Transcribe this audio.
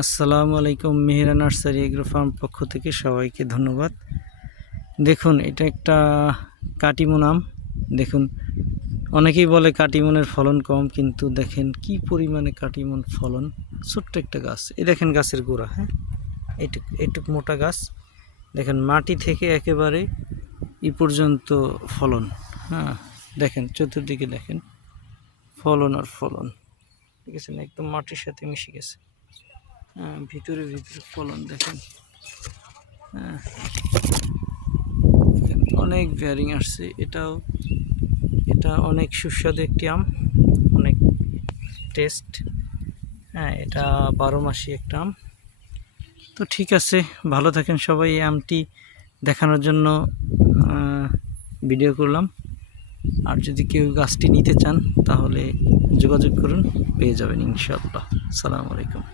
আসসালামু আলাইকুম। মেহেরা nursery agro farm পক্ষ থেকে সবাইকে ধন্যবাদ। দেখুন, এটা একটা কাটিমন আম। দেখুন, অনেকেই বলে কাটিমনের ফলন কম, কিন্তু দেখেন কি পরিমাণে কাটিমন ফলন। ছোট্ট একটা গাছ, এই দেখেন গাছের গোড়া, হ্যাঁ, এইটুক মোটা গাছ। দেখেন মাটি থেকে একেবারে পর্যন্ত ফলন। হ্যাঁ, দেখেন চতুর্দিকে দেখেন ফলন আর ফলন, ঠিক আছে না, একদম মাটির সাথে মিশে গেছে। হ্যাঁ, ভিতরে ফলন দেখেন। হ্যাঁ, অনেক ভ্যারিং আসছে। এটা অনেক সুস্বাদু একটি আম, অনেক টেস্ট। হ্যাঁ, এটা 12 মাসি একটা আম। তো ঠিক আছে, ভালো থাকেন সবাই। এই আমটি দেখানোর জন্য ভিডিও করলাম। আর যদি কেউ গাছটি নিতে চান তাহলে যোগাযোগ করুন, পেয়ে যাবেন ইনশাআল্লাহ। আসসালামু আলাইকুম।